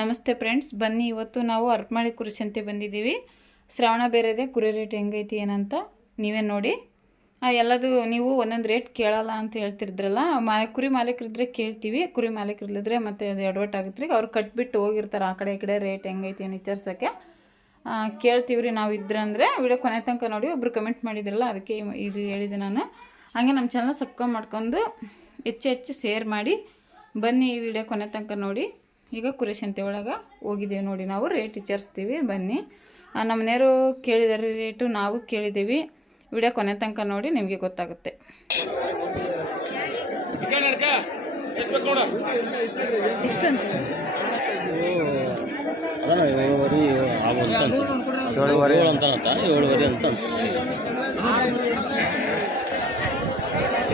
ನಮಸ್ತೆ ಫ್ರೆಂಡ್ಸ್, ಬನ್ನಿ ಇವತ್ತು ನಾವು ಅರ್ಪಮಳಿ ಕುರಿ ಸಂತೆ ಬಂದಿದ್ದೀವಿ. ಶ್ರಾವಣ ಬೇರೆದೆ, ಕುರಿ ರೇಟ್ ಹೆಂಗೈತಿ ಏನಂತ ನೀವೇ ನೋಡಿ. ಎಲ್ಲದು ನೀವು ಒಂದೊಂದು ರೇಟ್ ಕೇಳಲ್ಲ ಅಂತ ಹೇಳ್ತಿದ್ರಲ್ಲ, ಕುರಿ ಮಾಲೀಕರಿದ್ರೆ ಕೇಳ್ತೀವಿ, ಕುರಿ ಮಾಲೀಕರಿಲ್ಲದ್ರೆ ಮತ್ತೆ ಅದು ಎಡವಟ್ಟಾಗುತ್ತೆ ರೀ. ಅವ್ರು ಕಟ್ಬಿಟ್ಟು ಹೋಗಿರ್ತಾರೆ ಆ ಕಡೆ ಈ ಕಡೆ ರೇಟ್ ಹೆಂಗೈತಿ ಏನು ವಿಚಾರಿಸೋಕ್ಕೆ. ಕೇಳ್ತೀವಿ ರೀ ನಾವು ಇದ್ರಂದರೆ. ವಿಡಿಯೋ ಕೊನೆ ತನಕ ನೋಡಿ. ಒಬ್ರು ಕಮೆಂಟ್ ಮಾಡಿದ್ರಲ್ಲ, ಅದಕ್ಕೆ ಇದು ಹೇಳಿದೆ ನಾನು. ಹಾಗೆ ನಮ್ಮ ಚಾನಲ್ ಸಬ್ಸ್ಕ್ರೈಬ್ ಮಾಡ್ಕೊಂಡು ಹೆಚ್ಚು ಶೇರ್ ಮಾಡಿ. ಬನ್ನಿ ಈ ವಿಡಿಯೋ ಕೊನೆ ತನಕ ನೋಡಿ. ಈಗ ಕುರಿ ಸಂತೆ ಒಳಗೆ ಹೋಗಿದ್ದೀವಿ ನೋಡಿ, ನಾವು ರೇಟ್ ವಿಚಾರಿಸ್ತೀವಿ. ಬನ್ನಿ. ನಮ್ಮ ಮನೆಯವರು ಕೇಳಿದಾರೆ ರೇಟು, ನಾವು ಕೇಳಿದ್ದೀವಿ. ವಿಡಿಯೋ ಕೊನೆ ತನಕ ನೋಡಿ, ನಿಮಗೆ ಗೊತ್ತಾಗುತ್ತೆ.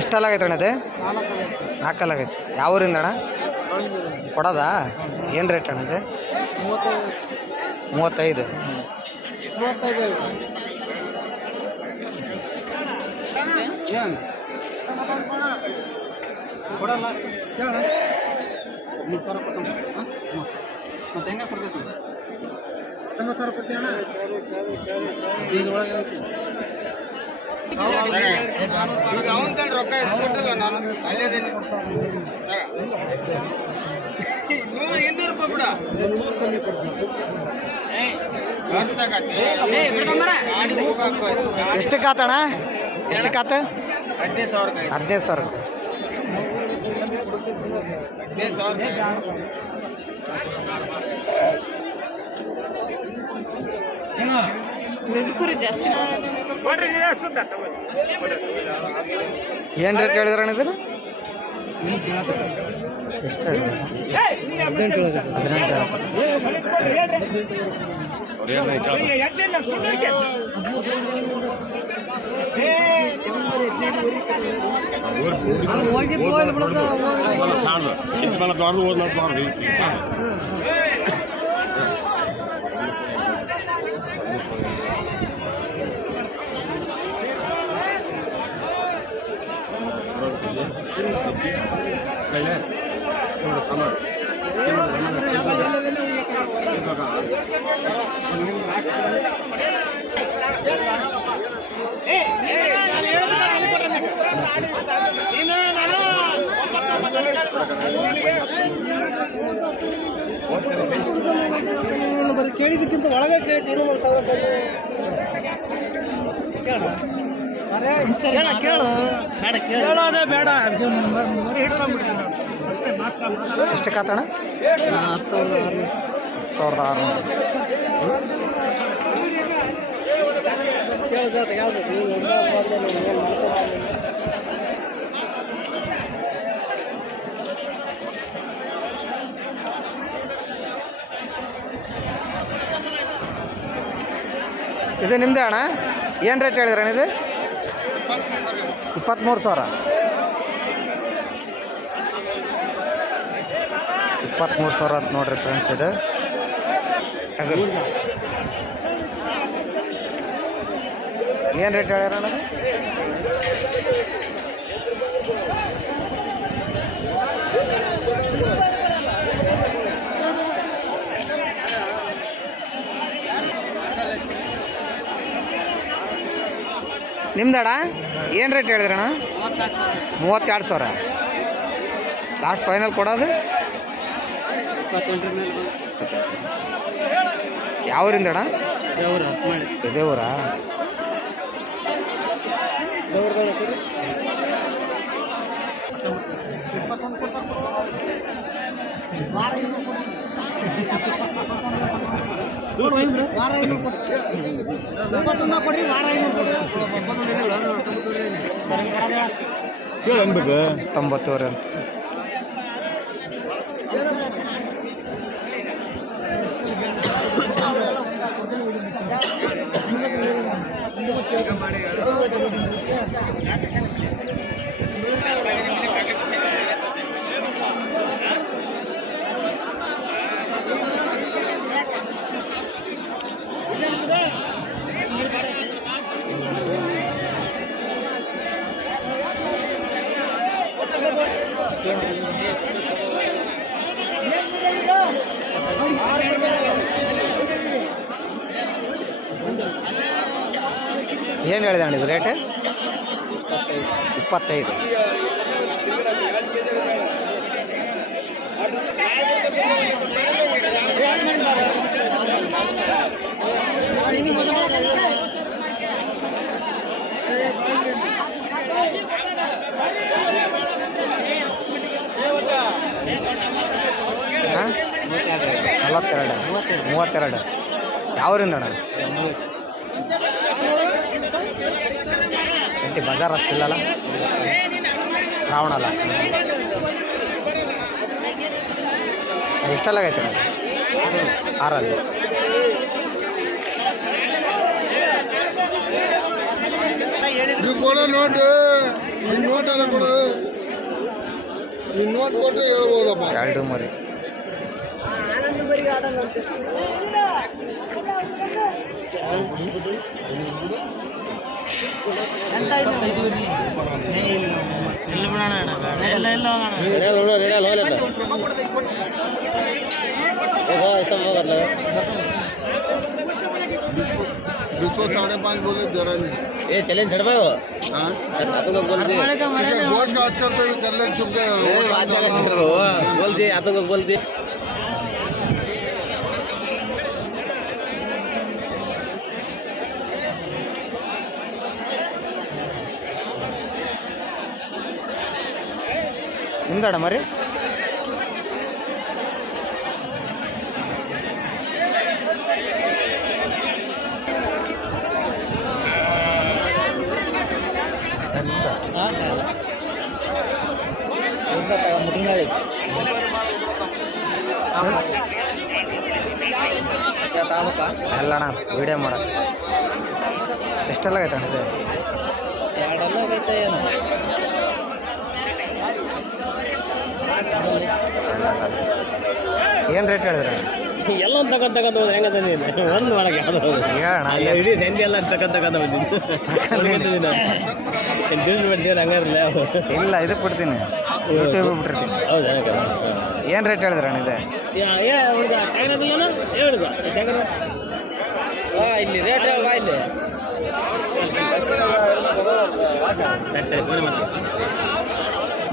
ಎಷ್ಟಲ್ಲಾಗೈತೆ ಅಣ್ಣ? ಅದೇ 4 ಆಗೈತೆ. ಯಾವ ಊರಿಂದ ಅಣ್ಣ ಕೊಡೋದಾ? ಏನು ರೇಟ್ ಅಣ್ಣ ಇದೆ? 35. ರೊಕ್ಕ ಎಸ್ಕೊಟ್ಟಿಲ್ಲ ನಾನು. $200 ಬಿಡ. ಎಷ್ಟಕ್ಕಾತಣ್ಣ? ಎಷ್ಟಕ್ಕಾತ? 15,000. 15,000. ದೊಡ್ಡ ಕುರಿ ಜಾಸ್ತಿ. ಏನು ರೇಟ್ ಹೇಳಿದ್ರಣ್ಣ ಇದನ್ನು? ಎಷ್ಟು? 18. ಕೇಳಿದಕ್ಕಿಂತ ಒಳಗೆ ಕೇಳ್ತೀನಿ. 1,000 ಕೇಳೋದೇ ಬೇಡ. ಎಷ್ಟಕ್ಕಾತಣ? 10,600. ಇದು ನಿಮ್ಮದೇ ಅಣ್ಣ? ಏನು ರೇಟ್ ಹೇಳಿದ್ರಣ್ಣ ಇದು? 23,000. 23,000 ಅಂತ ನೋಡ್ರಿ ಫ್ರೆಂಡ್ಸ್. ಇದು ಏನು ರೇಟ್ ಹೇಳ್ಯಾರಣ್ಣ? ನಿಮ್ದಣ್ಣ ಏನು ರೇಟ್ ಹೇಳಿದ್ರಣ್ಣ? 32,000. ಲಾಸ್ಟ್ ಫೈನಲ್ ಕೊಡೋದು? ಯಾವ ಊರಿಂದ ಅಣ್ಣ? ಇದೇ ಊರಾ? ಅನ್ಬೇಕು 90 ಅಂತ. ಏನು ಹೇಳಿದೆ ಅಣ್ಣ ಇದು ರೇಟ್? 25. ಹಾಂ 32. ಯಾವರಿಂದ ಅಣ್ಣ? ಸದ್ಯ ಬಜಾರ್ ಅಷ್ಟಿಲ್ಲಲ್ಲ, ಶ್ರಾವಣ ಅಲ್ಲ. ಎಷ್ಟಲ್ಲಾಗೈತೆ ಅಣ್ಣ? 6. ಕೊಡು ನೋಟು, ನಿನ್ನ ನೋಟ್ ಎಲ್ಲ ಕೊಡು. ನಿನ್ನ ನೋಟ್ ಕೊಟ್ಟರೆ ಹೇಳ್ಬೋದಪ್ಪ. 2 ಮರಿ. दूसरा 5.5 बोले जरा नहीं। ये चैलेंज छड़ पाए हो? हाँ आतों को बोल दे गोश्त का अच्छा तो भी कर ले चुप गए बोल दे आतों को बोल दे ನಿಮ್ದಣ್ಣ ಮರಿ? ಅಲ್ಲಣ್ಣ ವಿಡಿಯೋ ಮಾಡ. ಎಷ್ಟೆಲ್ಲ ಆಗೈತೆ ಅಣ್ಣ ಇದು? 2 ಆಗೈತೆ ಏನು ಏನು ರೇಟ್ ಹೇಳಿದ್ರೆ? ಎಲ್ಲ ತಗೊಂಡ್ ಹೋದ್ರೆ ಹೆಂಗ ತಂದಿದ್ದೀನಿ ಒಂದು ಒಳಗೆ ಯಾವ್ದು ಹೇಳಣ್ಣ. ಇಡೀ ಸಂಧಿ ಎಲ್ಲ ತಗೊಂಡ್ ಬಂದಿದ್ದೀನಿ ದುಡ್ಡು ಬಿಡ್ತೀವಿ ಹಂಗಾರಲ್ಲ ಇಲ್ಲ ಇದಕ್ಕೆ ಬಿಡ್ತೀನಿ, ಯೂಟ್ಯೂಬ್ ಬಿಟ್ಟಿರ್ತೀನಿ. ಹೌದಾ? ಏನು ರೇಟ್ ಹೇಳಿದ್ರೆ ಅಣ್ಣ ಇದೆ? ಇಲ್ಲಿ ರೇಟ್ ಇಲ್ಲಿ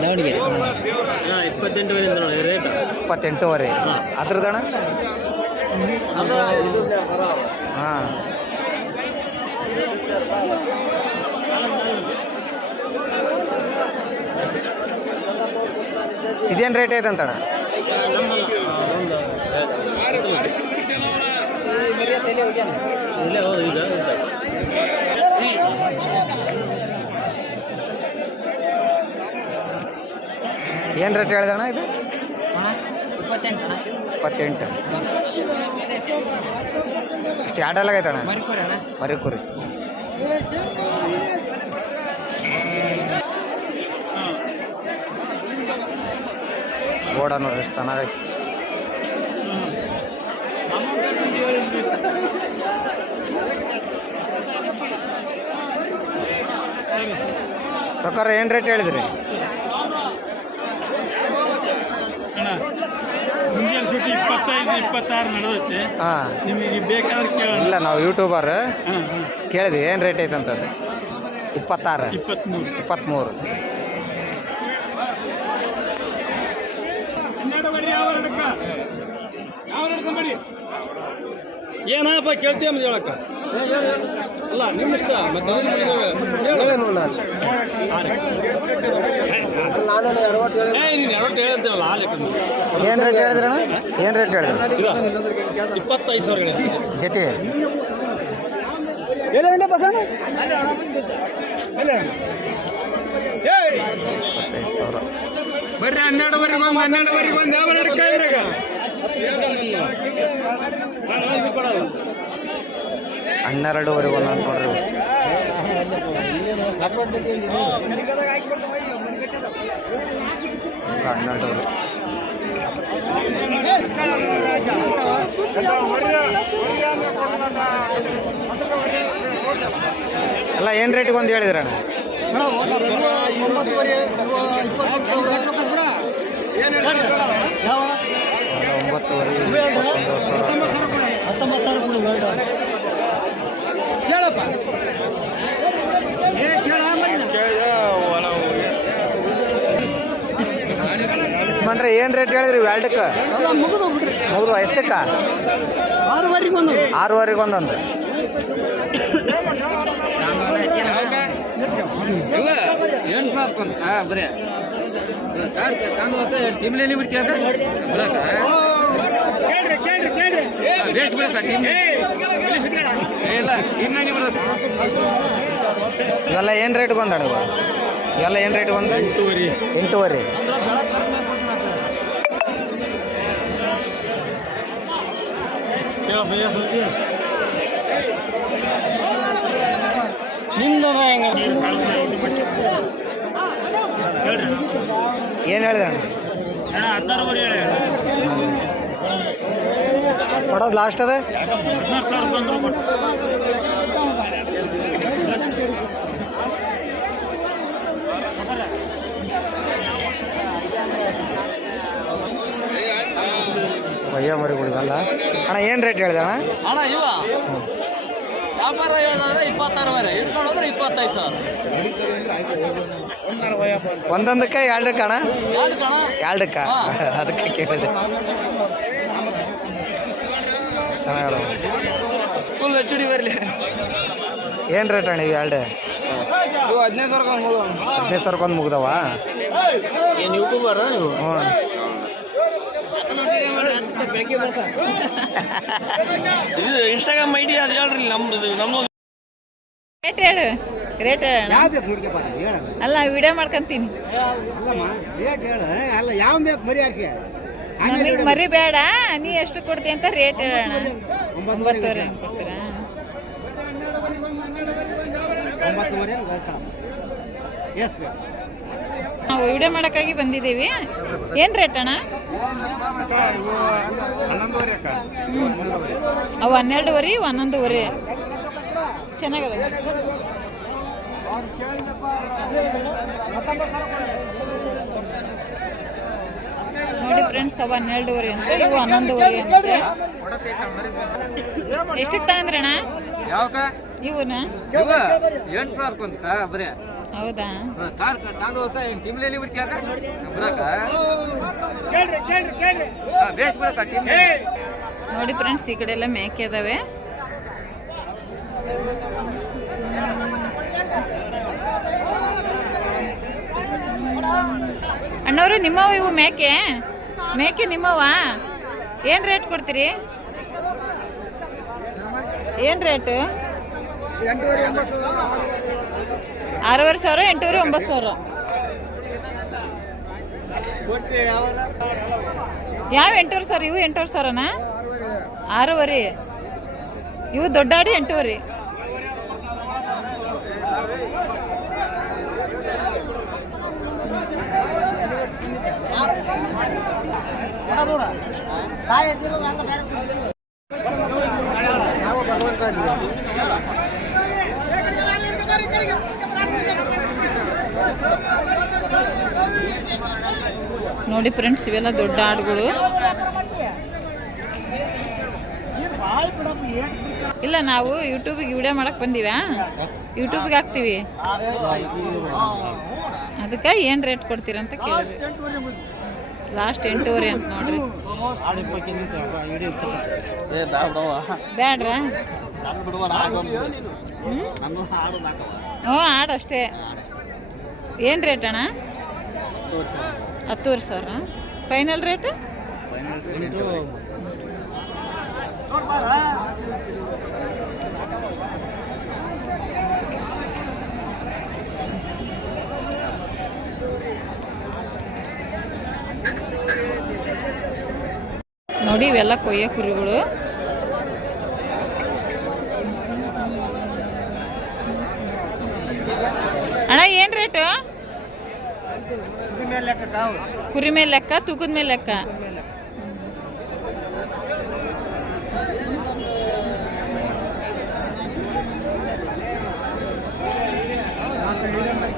ದಾವಣಗೆರೆ 28 ನೋಡಿ ರೇಟ್ 28.5. ಅದ್ರದಣ್ಣ? ಹಾಂ ಇದೇನು ರೇಟ್ ಐತೆ ಅಂತಣ್ಣ? ಏನು ರೇಟ್ ಹೇಳಿದಣ್ಣ ಇದು? 28. ಇಷ್ಟು ಎರಡೆಲ್ಲ ಆಗೈತಣ್ಣ? ಮರಿ ಕುರಿ. ಗೋಡ ನೋಡ್ರಿ ಎಷ್ಟು ಚೆನ್ನಾಗೈತಿ. ಸೊಕಾರ ಏನು ರೇಟ್ ಹೇಳಿದ್ರಿ? ಮುಂಜಾನೆ ಸುಟ್ಟಿ 25-26 ನಡೆದೈತೆ. ಹಾಂ ನಿಮಗೆ ಬೇಕಾದ್ರೆ ಕೇಳ. ಇಲ್ಲ ನಾವು ಯೂಟ್ಯೂಬರ್ ಹಾಂ ಕೇಳಿದ್ವಿ ಏನು ರೇಟ್ ಐತೆ ಅಂತದ್ದು. 26, 23. ಏನಪ್ಪ ಕೇಳ್ತೀಯ ಮತ್ತೆ ಹೇಳಕ್ಕ? ಅಲ್ಲ ನಿಮ್ಮ ಇಷ್ಟ ಮತ್ತೆ ನೀನು 20 ಹೇಳ್ತೇವಲ್ಲ ಆ ಲೆಕ್ಕ. ಏನು ರೇಟ್ ಹೇಳಿದ್ರಣ್ಣ? ಏನು ರೇಟ್ ಹೇಳಿದ್ರು? 25,000 ಹೇಳಿ ಜೊತೆ ಬರ್ರಿ 12 ಒಂದು ಯಾವ ರೇಟ್ ಕಾಯ್ದ್ರಾಗ 12.5 ಒಂದೊಂದು ನೋಡ್ರಿ. ಹನ್ನೆರಡು ಎಲ್ಲ ಏನು ರೇಟಿಗೆ ಒಂದು ಹೇಳಿದ್ರಣ್ಣ? 9.5 ಕೇಳಪ್ಪ ಯಜಮಾನ್ರೆ ಏನು ರೇಟ್ ಹೇಳಿದ್ರಿ ವ್ಯಾಲ್ಡಕ್ಕೆ? ಮುಗಿದು ಎಷ್ಟಕ್ಕ? 6ವರೆಗೆ ಒಂದು 6ವರೆಗೆ ಒಂದೊಂದು. ಬರೀ ಟೀಮ್ಲೇಲಿ ಬಿಡ್ತೀಯ ಬೇಸ್ ಬಿಡಕ್ಕ ಇಲ್ಲ ಟೀಮ್ನಾಗಿ ಬಿಡೋದು. ಇವೆಲ್ಲ ಏನು ರೇಟ್ಗೆ ಒಂದು ಅಡುಗೆ? ಇವೆಲ್ಲ ಏನು ರೇಟ್ಗೆ ಒಂದು? 8,500. ಏನು ಹೇಳಿದೆ ಅಣ್ಣ? ಕೊಡೋದು ಲಾಸ್ಟ್ ಅದ? ಭಯ್ಯ ಮರಿಗಳಿಗಲ್ಲ ಅಣ್ಣ. ಏನು ರೇಟ್ ಹೇಳಿದೆ ಅಣ್ಣ? ಅಣ್ಣ ಇವ ವ್ಯಾಪಾರ ಹೇಳೋದಾದ್ರೆ 26,000, ಇಟ್ಕೊಂಡೋದ್ರೆ 25,000. ಒಂದೊಂದಕ್ಕೆ 2ಕ್ಕೆ ಅಣ್ಣ? 2 ಕಣ 2ಕ್ಕೆ ಅದಕ್ಕೆ ಕೇಳಿದೆ. ಚೆನ್ನಾಗಲ್ಲ. ಫುಲ್ HD ಬರಲಿ. ಏನು ರೇಟ್ ಅಣ್ಣ ಇವು 2? ಇವು 15,000 15,000 ಒಂದು ಮುಗ್ದವ? ಏನು ಯೂಟ್ಯೂಬರ್ ಹ್ಞೂ. ಇದು ಇನ್ಸ್ಟಾಗ್ರಾಮ್ ಐಡಿ ಅದು ಹೇಳ್ರಿ ನಮ್ಮದು. ರೇಟ್ ಹೇಳು, ರೇಟ್ ಹೇಳ. ಅಲ್ಲ ವಿಡಿಯೋ ಮಾಡ್ಕೊಂತೀನಿ. ಅಲ್ಲ ಯಾವ ಬೇಕು ಮರಿ ಹಾಕಿ ನಮಗೆ ಮರಿ ಬೇಡ, ನೀ ಎಷ್ಟು ಕೊಡ್ತಿ ಅಂತ ರೇಟ್ ಹೇಳೋಣ. 9,500 ಕೊಡ್ತೀರಾ? 9,500 ಎಷ್ಟು ಬೇಕು? ನಾವು ವಿಡಿಯೋ ಮಾಡೋಕ್ಕಾಗಿ ಬಂದಿದ್ದೀವಿ. ಏನು ರೇಟ್ ಅಣ್ಣ? ಅವು 12,500, 11,500 ಚೆನ್ನಾಗದ. ನೋಡಿ ಫ್ರೆಂಡ್ಸ್, ಅವು 12,500 ಅಂತ, ಇವು 11,500 ಅಂತೆ. ಎಷ್ಟಕ್ಕೆ ತಗೊಂಡ್ರಣ್ಣ ಯಾವಕ್ಕ ಇವನ್ನ? 8,000 ಬರೀ. ಹೌದಾ? ಟೀಮ್ಲೇಲಿ ಬಿಡ್ತೀಯ ಬಿಡಕ್ಕ ಬೇಸ್ ಬಿಡಕ್ಕ ಟೀಮ್. ನೋಡಿ ಫ್ರೆಂಡ್ಸ್, ಈ ಕಡೆ ಎಲ್ಲ ಮೇಕೆ ಅದಾವೆ. ಅಣ್ಣವ್ರು ನಿಮ್ಮವ ಇವು ಮೇಕೆ? ಮೇಕೆ ನಿಮ್ಮವ? ಏನು ರೇಟ್ ಕೊಡ್ತೀರಿ? ಏನು ರೇಟು? 6,500, 8,500, 9,000. ಯಾವ 8,500? ಇವು 8,500ನಾ? 6,500. ಇವು ದೊಡ್ಡಾಡಿ 8,500. ನೋಡಿ ಫ್ರೆಂಡ್ಸ್, ಇವೆಲ್ಲ ದೊಡ್ಡ ಆಡುಗಳು. ಇಲ್ಲ, ನಾವು ಯೂಟ್ಯೂಬಿಗೆ ವಿಡಿಯೋ ಮಾಡಕ್ಕೆ ಬಂದೀವ. ಯೂಟ್ಯೂಬ್ಗೆ ಹಾಕ್ತೀವಿ. ಅದಕ್ಕೆ ಏನು ರೇಟ್ ಕೊಡ್ತೀರಂತ ಕೇಳಿದ್ವಿ. ಲಾಸ್ಟ್ 8,500 ಅಂತ ನೋಡ್ರಿ. ಬ್ಯಾಡ್ರಾ? ಹ್ಞೂ, ಆಡು ಅಷ್ಟೇ. ಏನು ರೇಟ್ ಅಣ್ಣ? 10,500. Final rate? ನೋಡಿ, ಇವೆಲ್ಲ ಕೊಯ್ಯ ಕುರಿಗಳು. ಅಣ್ಣ ಏನು ರೇಟು? ಕುರಿ ಮೇಲೆ ಲೆಕ್ಕ, ತೂಕದ ಮೇಲೆ ಲೆಕ್ಕ.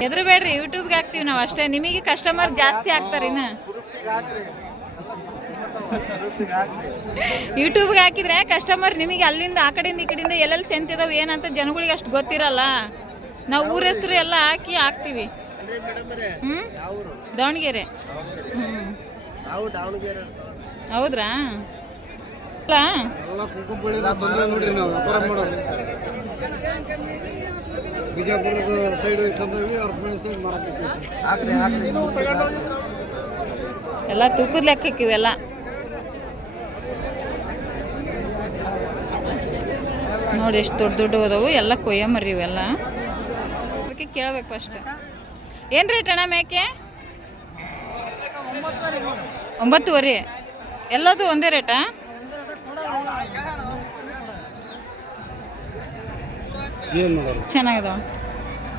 ಹೆದರಬೇಡ್ರಿ, ಯೂಟ್ಯೂಬ್ಗೆ ಹಾಕ್ತೀವಿ ನಾವು ಅಷ್ಟೇ. ನಿಮಗೆ ಕಸ್ಟಮರ್ ಜಾಸ್ತಿ ಆಗ್ತಾರೆ ಇನ್ನು. ಯೂಟ್ಯೂಬ್ಗೆ ಹಾಕಿದ್ರೆ ಕಸ್ಟಮರ್ ನಿಮಗೆ ಅಲ್ಲಿಂದ ಆ ಕಡೆಯಿಂದ ಈ ಕಡೆಯಿಂದ ಎಲ್ಲೆಲ್ಲಿ ಸೆಂತಿದಾವೆ ಏನಂತ ಜನಗಳಿಗೆ ಅಷ್ಟು ಗೊತ್ತಿರಲ್ಲ. ನಾವು ಊರ ಹೆಸರು ಎಲ್ಲ ಹಾಕ್ತೀವಿ. ದಾವಣಗೆರೆ. ಹೌದ್ರಾ? ಬಿಜಾಪುರದ ಸೈಡ್ ಎಲ್ಲ ತೂಕದ ಲೆಕ್ಕಕ್ಕೆ ಇವೆಲ್ಲ. ನೋಡಿ ಎಷ್ಟು ದೊಡ್ಡ ದೊಡ್ಡ ಹೋದವು, ಎಲ್ಲ ಕೊಯ್ಯಮರಿ ಇವೆಲ್ಲ. ಅದಕ್ಕೆ ಕೇಳ್ಬೇಕು ಫಸ್ಟ್. ಏನು ರೇಟ್ ಅಣ್ಣ ಮೇಕೆ? 9.5. ಎಲ್ಲದು ಒಂದೇ ರೇಟಾ? ಚೆನ್ನಾಗದ.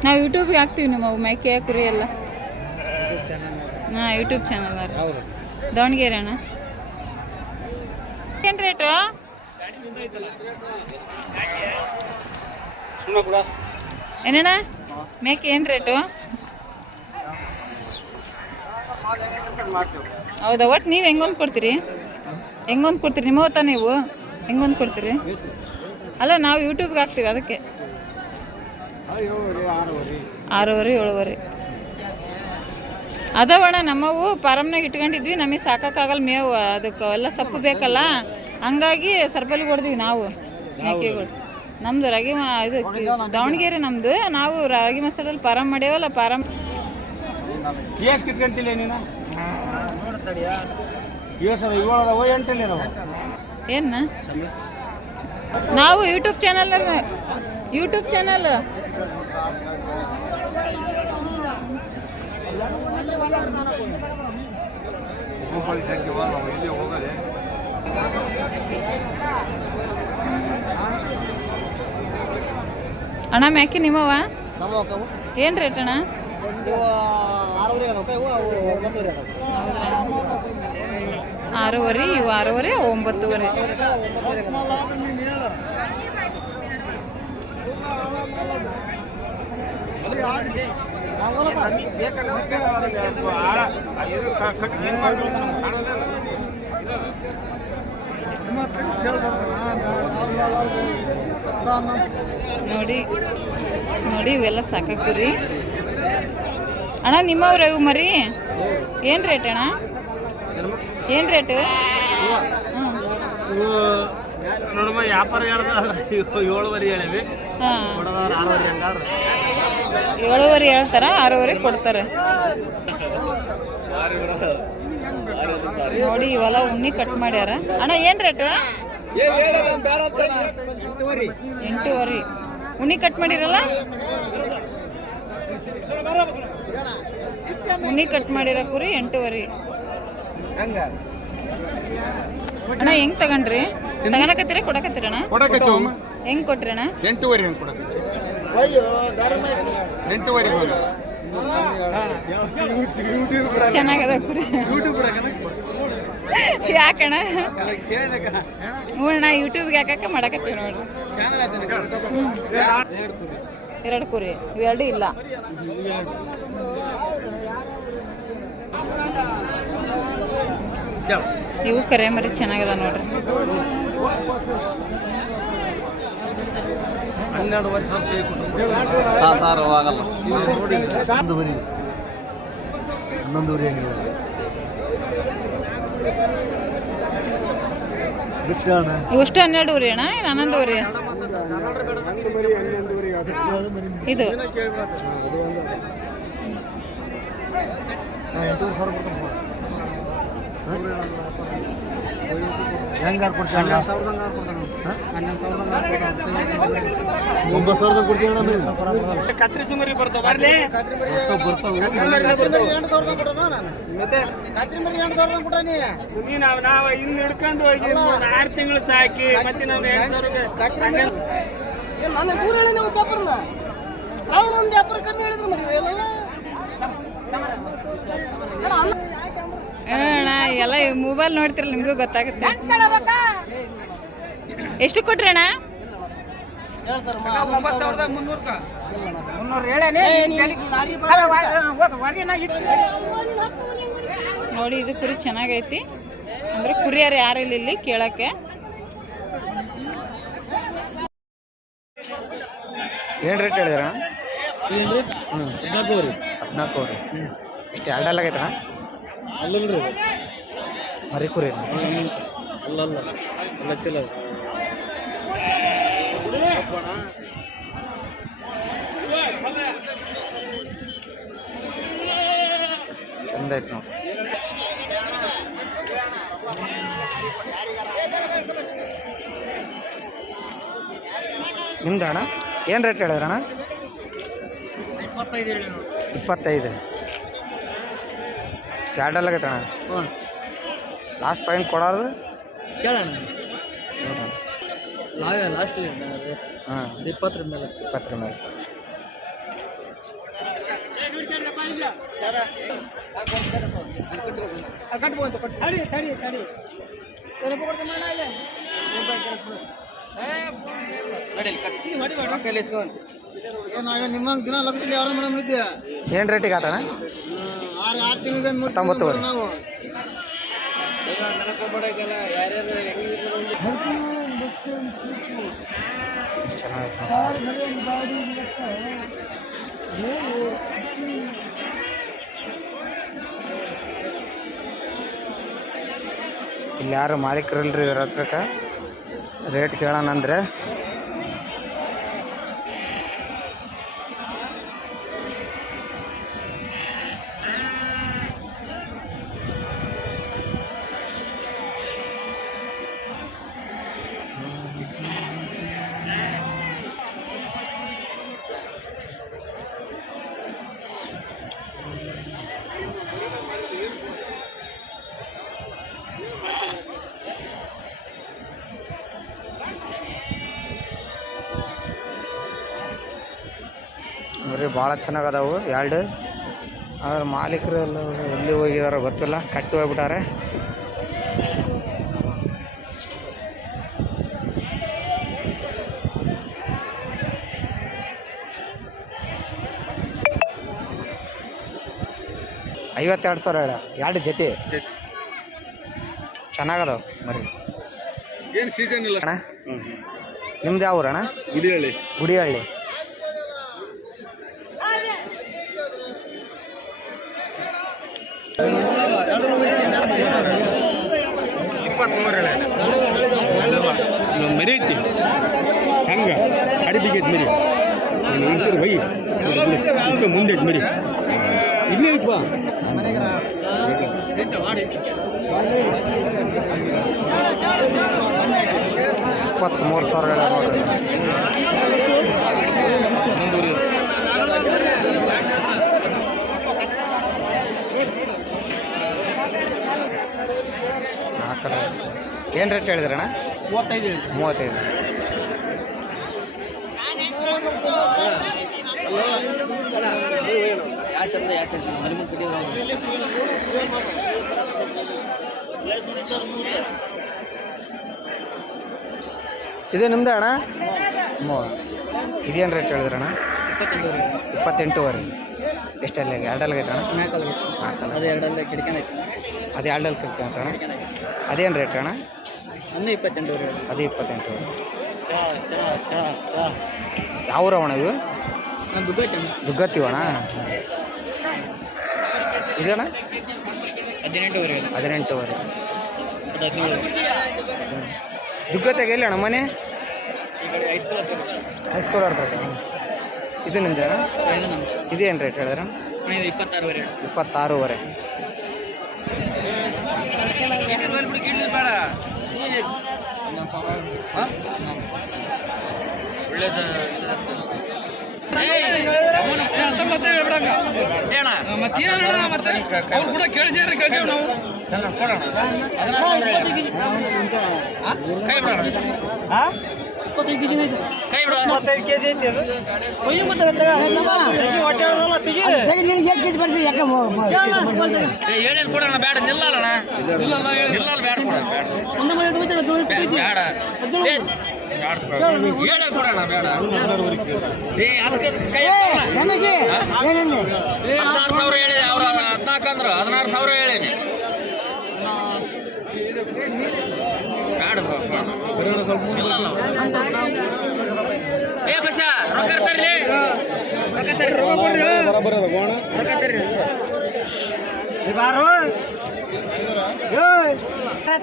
ನಾವು ಯೂಟ್ಯೂಬ್ಗೆ ಹಾಕ್ತೀವಿ ನಿಮ್ಮ ಮೇಕೆ ಕುರಿ ಎಲ್ಲ. ಹಾಂ, ಯೂಟ್ಯೂಬ್ ಚಾನಲ್ ದಾವಣಗೆರೆ ಅಣ್ಣ. ಏನು ರೇಟು? ಏನಣ್ಣ ಮೇಕೆ ಏನು ರೇಟು? ಹೌದಾ? ಒಟ್ಟು ನೀವು ಹೆಂಗೊಂದು ಕೊಡ್ತೀರಿ? ನಿಮ್ಮ ತಾನೆ ನೀವು ಹೆಂಗೊಂದು ಕೊಡ್ತೀರಿ? ಅಲ್ಲ, ನಾವು ಯೂಟ್ಯೂಬ್ಗೆ ಹಾಕ್ತೀವಿ ಅದಕ್ಕೆ. 6.5, 7.5 ಅದಾವಣ್ಣ. ನಮ್ಮವು ಫಾರಮ್ನಾಗ ಇಟ್ಕೊಂಡಿದ್ವಿ, ನಮಗೆ ಸಾಕಾಗಲ್ಲ ಮೇವು, ಅದಕ್ಕೆ ಎಲ್ಲ ಸೊಪ್ಪು ಬೇಕಲ್ಲ, ಹಂಗಾಗಿ ಸರ್ಪಲ್ಲಿ ಕೊಡ್ತೀವಿ ನಾವು ಮೇಕೆಗಳು. ನಮ್ಮದು ರಾಗಿ ಇದು ದಾವಣಗೆರೆ ನಮ್ಮದು. ನಾವು ರಾಗಿ ಮಸಾಲಲ್ಲಿ ಫಾರಮ್ ಮಾಡ್ಯಾವಲ್ಲ, ಫಾರಮ್. ಕಿತ್ಕಂತಿಲ್ಲ ನೀನು? ಏನ? ನಾವು ಯೂಟ್ಯೂಬ್ ಚಾನಲ್ ಅಣ್ಣ ಮ್ಯಾಕೆ ನಿಮ್ಮವ? ಏನು ರೇಟ್ ಅಣ್ಣ? 6.5 ಇವು 6.5, 9.5. ನೋಡಿ ಇವೆಲ್ಲ ಸಾಕಾಗ್ತೀರಿ ಅಣ್ಣ. ನಿಮ್ಮವ್ರ ಇವು ಮರಿ ಏನು ರೇಟ್ ಅಣ್ಣ? ಏನು ರೇಟು? ನೋಡಮ್ಮ, ವ್ಯಾಪಾರ ಹೇಳಿದ್ರೆ 7.5 ಹೇಳಿವಿ. ಹಾಂ, 7.5 ಹೇಳ್ತಾರ, 6.5 ಕೊಡ್ತಾರೆ. ನೋಡಿ ಇವೆಲ್ಲ ಉಣ್ಣಿ ಕಟ್ ಮಾಡ್ಯಾರ. ಅಣ್ಣ ಏನು ರೇಟು? 8.5 ಉಣ್ಣಿ ಕಟ್ ಮಾಡಿರಲ್ಲ? ಉಣ್ಣಿ ಕಟ್ ಮಾಡಿರೋ ಕುರಿ 8.5. ಅಣ್ಣ ಹೆಂಗ್ ತಗೊಂಡ್ರಿ? ತಗೊಳಕತ್ತೀರ ಕೊಡಕತ್ತೀರಣ್ಣ? ಹೆಂಗ್ ಕೊಟ್ರಿ ಅಣ್ಣ? 8.5 ಹೆಂಗೆ ಕೊಡಕ್ಕೆ? 8.5 ಚೆನ್ನಾಗದ ಕುರಿ. ಯಾಕಣ್ಣ? ಹ್ಞೂ ಅಣ್ಣ, ಯೂಟ್ಯೂಬ್ಗೆ ಹಾಕಕ್ಕೆ ಮಾಡಕತ್ತೀವಿ ನೋಡ್ರಿ. 2 ಕುರಿ, ಇವೆರಡು ಇಲ್ಲ. ಇವು ಕರೆ ಮರಿ ಚೆನ್ನಾಗದ ನೋಡ್ರಿ. 12 ವರ್ಷ ಆಗಲ್ಲ. 11.5 ಹೆಂಗಿಲ್ಲ ಇವಷ್ಟು 12 ಅಣ್ಣ, ಏನು 11 ಇದು? 8,000 ಹೆಂಗಾರು ಕೊಡ್ತೀವಿ? 9,000 ಕೊಡ್ತೀವಿ. ಕತ್ರಿಸಿ ಮರಿ ಬರ್ತಾವ ಬರ್ಲಿ ನಾವು ಇನ್ನು ಹಿಡ್ಕೊಂಡು ಹೋಗಿ 6 ತಿಂಗಳು ಸಾಕಿ ಮತ್ತೆ ನಾವು 2,000 ದೂರ ಹೇಳಿ ನೀವು ವ್ಯಾಪಾರನ ಸಾವಿರ ಒಂದು ವ್ಯಾಪಾರ ಕಮ್ಮಿ ಹೇಳಿದ್ರು ಮರಿ ಅಣ್ಣ ಎಲ್ಲ ಮೊಬೈಲ್ ನೋಡ್ತಿರಲ್ಲ, ನಿಮಗೂ ಗೊತ್ತಾಗುತ್ತೆ. ಎಷ್ಟು ಕೊಟ್ರಿ ಅಣ್ಣ? ನೋಡಿ ಇದು ಕುರಿ ಚೆನ್ನಾಗೈತಿ. ಅಂದರೆ ಕುರಿಯರು ಯಾರು ಇಲ್ಲಿ ಕೇಳೋಕ್ಕೆ. ಏನು ರೇಟ್ ಹೇಳಿದ್ರಣ? ಏನು ರೀ? 14 ರೀ. 14 ರೀ. ಇಷ್ಟು ಎರಡಲ್ಲ ಆಗೈತಣ್ಣ? ಅಲ್ಲಲ್ಲ ರೀ, ಮರಿ ಕುರಿ ಅಲ್ಲಲ್ಲ, ಎಲ್ಲ ಚಲೋ. ಚಂದ ಐತೆ ನೋಡಿ. ನಿಮ್ದು ಅಣ್ಣ ಏನು ರೇಟ್ ಹೇಳಿದ್ರಣ್ಣ? 25. ಸ್ಟಾರ್ಟಲ್ಲ ಆಗೈತಣ್ಣ? ಲಾಸ್ಟ್ ಫೈನ್ ಕೊಡೋದು ಕೇಳೋಣ. ನೋಡೋಣ. ಲಾಸ್ಟ್ ಹಾಂ 20 ಮೇಲೆ. 20 ಮೇಲೆ. ನಿಮ್ಮಂಗೆ ದಿನ ಲಕ್ಷದಲ್ಲಿ ಯಾರು ಮೇಡಮ್ ಇದ್ದೀಯ? ಏನು ರೇಟಿಗೆ ಆತಣ್ಣ? 6 ತಿಂಗಳಿಗೆ 19 ವರೆ. ನಾವು ಇಲ್ಲಿ ಯಾರು ಮಾಲೀಕರಲ್ರಿ ಇದ್ರ ಹತ್ರಕ್ಕೆ ರೇಟ್ ಕೇಳೋಣ ಅಂದರೆ ನೋಡ್ರಿ ಭಾಳ ಚೆನ್ನಾಗದಾವು ಎರಡು. ಆದ್ರೆ ಮಾಲೀಕರು ಎಲ್ಲ ಎಲ್ಲಿ ಹೋಗಿದಾರೋ ಗೊತ್ತಿಲ್ಲ, ಕಟ್ಟಿ ಹೋಗ್ಬಿಟ್ಟಾರೆ. $52,000 ಹೇಳ, ಎರಡು ಜೊತೆ ಚೆನ್ನಾಗದಾವ ಮರಿ. ಏನು ಸೀಸನ್ ಇಲ್ಲ ಅಣ್ಣ ನಿಮ್ದು ಯಾವ ಊರಣ್ಣ? ಗುಡಿಹಳ್ಳಿ. ಗುಡಿಹಳ್ಳಿ. ಮರಿ ಐತಿ ಹಂಗೆ ಅಡಿಪಿಗೆ ಐತಿ ಮರಿ ಉಳಿಸಿರು ಬೈ ಮುಂದೆ ಐತಿ ಮರಿ ಇಲ್ಲೇ ಐತಿ ಬಾ. 23,000 ಹೇಳ ನೋಡ್ರಿ. ಏನು ರೇಟ್ ಹೇಳಿದ್ರಣ್ಣ? 35. ಇದು ನಿಮ್ದು ಅಣ್ಣ? ಇದೇನು ರೇಟ್ ಹೇಳಿದ್ರಣ್ಣ? 28,000. ಎಷ್ಟಲ್ಲ ಎರಡಲ್ಗೈತೆ ಅಣ್ಣ? 4. ಅದು ಎರಡಲ್ಲೇ ಕಿಡ್ಕನ್ ಐತಿ. ಅದು ಎರಡಲ್ಲಿ ಕಿಡ್ಕನ್ ಅಂತ ಅಣ್ಣ? ಅದೇನು ರೇಟ್ ಅಣ್ಣ? ಅನ್ನ 28,000. ಅದು 28,000. ಯಾವ ಅಣ್ಣ ಇವು? ದುಗ್ಗತ್ತೀವಣ್ಣ. ಇದಣ್ಣ? 18,000. 18,000. ಅದು 17. ದುಗ್ಗತೆಗೆ ಎಲ್ಲಿ ಅಣ್ಣ ಮನೆ? ಹೈಸ್ಕೂಲ್ ಹತ್ರ. ಇದು ನಿಮ್ದು ಅಣ್ಣ? ಇದೇನು ರೇಟ್ ಹೇಳಿದ್ರ? 26,000. 26,000. ಕೊಡೋಣ ಬೇಡ ನಿಲ್ಲಲ್ಲ ಬೇಡ ಕೊಡೋಣ ಬೇಡ 16,000 ಹೇಳಿ ಅವ್ರ 14 ಅಂದ್ರೆ 16,000 ಹೇಳೀನಿ.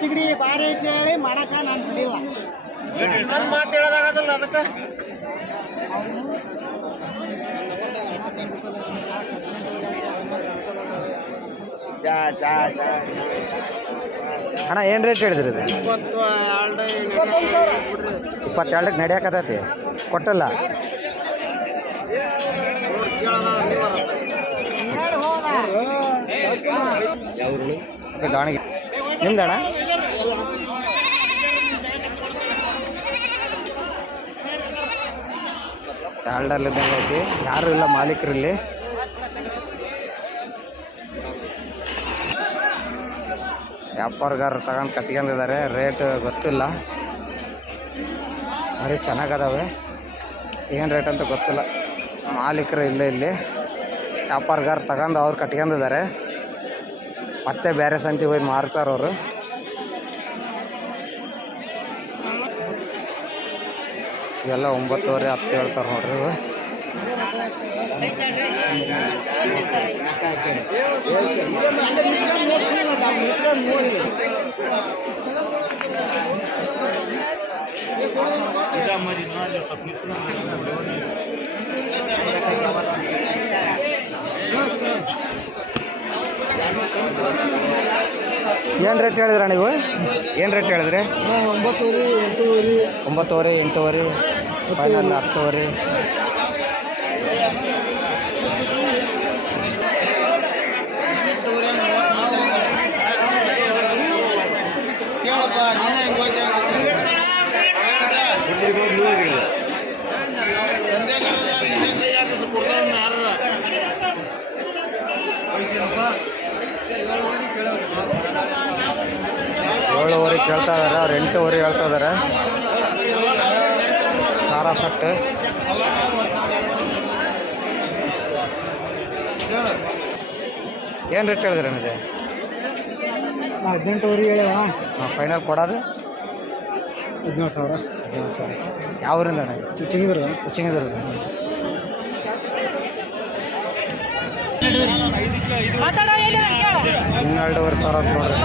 ತಿಗಡಿ ಬಾರಿ ಐತಿ ಹೇಳಿ ಮಾಡಕ ನಾನು ಸರಿಲ್ಲ ನನ್ನ ಮಾತು ಹೇಳೋದಾಗತ್ತಲ್ಲ ಅದಕ್ಕೆ. ಅಣ್ಣ ಏನು ರೇಟ್ ಹೇಳಿದ್ರಿ ಇದು? 22ಕ್ಕೆ ನಡೆಯಕತ್ತೈತಿ ಕೊಟ್ಟಲ್ಲ. ದಾವಣಗೆರೆ ನಿಮ್ದಣ್ಣ? ಎರಡಲ್ಲಿದ್ದಂಗೆ ಐತಿ, ಯಾರು ಇಲ್ಲ ಮಾಲೀಕರು ಇಲ್ಲಿ. ವ್ಯಾಪಾರಗಾರರು ತಗೊಂಡು ಕಟ್ಕೊಂಡಿದ್ದಾರೆ, ರೇಟ್ ಗೊತ್ತಿಲ್ಲ. ಮರಿ ಚೆನ್ನಾಗದಾವೆ, ಏನು ರೇಟ್ ಅಂತ ಗೊತ್ತಿಲ್ಲ. ಮಾಲೀಕರು ಇಲ್ಲೇ ಇಲ್ಲಿ ವ್ಯಾಪಾರಗಾರ ತಗೊಂಡು ಅವ್ರು ಕಟ್ಕೊಂಡಿದ್ದಾರೆ, ಮತ್ತೆ ಬೇರೆ ಸಂತಿ ಹೋಗಿ ಮಾರ್ತಾರೆ ಅವರು. ಇವೆಲ್ಲ 9:30 10 ಹೇಳ್ತಾರೆ ನೋಡ್ರಿ ಇವು. ಏನು ರೇಟ್ ಹೇಳಿದ್ರ ನೀವು? ಏನು ರೇಟ್ ಹೇಳಿದ್ರಿ? 9:30 8:30 ಫೈನಲ್ 10:30. ಏಳುವರೆ ಕೇಳ್ತಾ ಇದಾರೆ, ಅವ್ರು 8:30 ಹೇಳ್ತಾ ಇದಾರೆ. ಸಾರಾ ಸಟ್ಟು ಏನು ರೇಟ್ ಹೇಳಿದ್ರಿ ನನಗೆ? 18 ಹೇಳೋಣ. ಫೈನಲ್ ಕೊಡೋದು 17,000. 17,000. ಯಾವ ಊರಿಂದ ಅಣ್ಣ? ಚಿಂಗಿದ್ರು ಚಿಂಗದುರ್ಗ. 12,500 ನೋಡ್ರಿ.